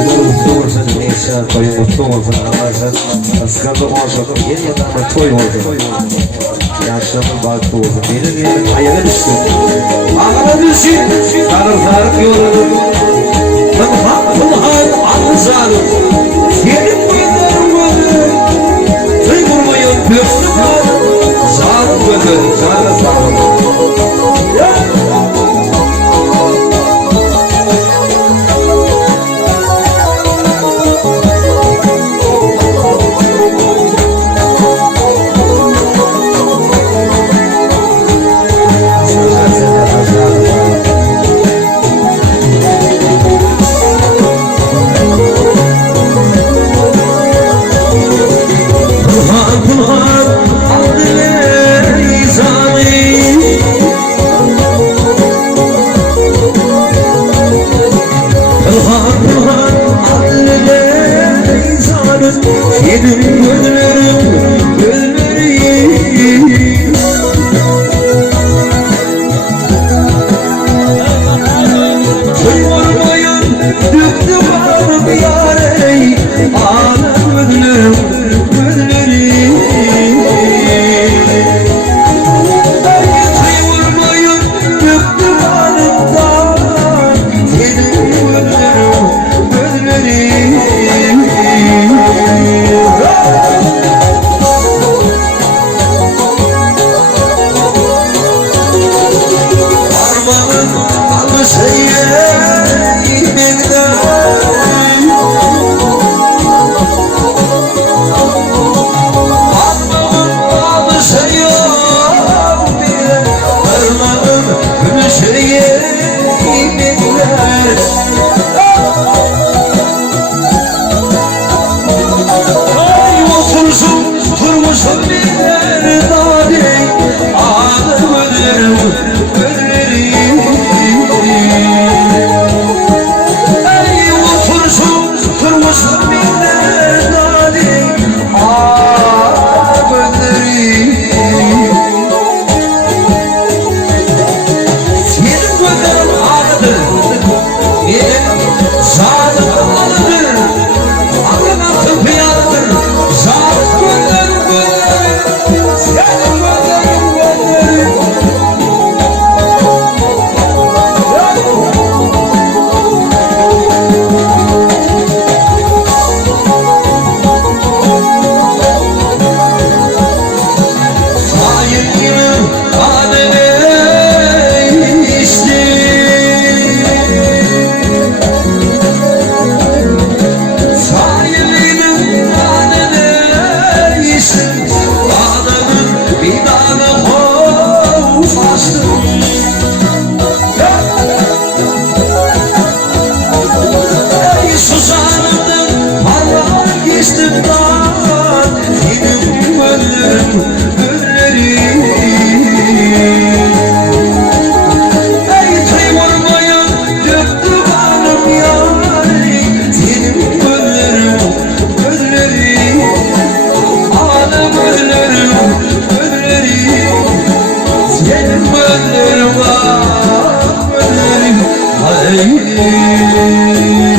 mutlu olsun, Nişan toyu mutlu olsun, Ramazan ıskarlı olsun, yeni yıldan toy olsun. Yaşamın baktı olsun, benim yerim hayale düştü. Ağla düşün, karılar yolunu. Hımhat aklı zarım, yerim boyunlarım boyu. Tüy vurmayın püftüm var, zarım boyu, zarım zarım. Yedim gözlerim, gözlerim. Köy varmayan döktü varım yâre. Ağlar gözlerim, gözlerim. Köy varmayan döktü varım da. Yedim gözlerim, gözlerim. Hey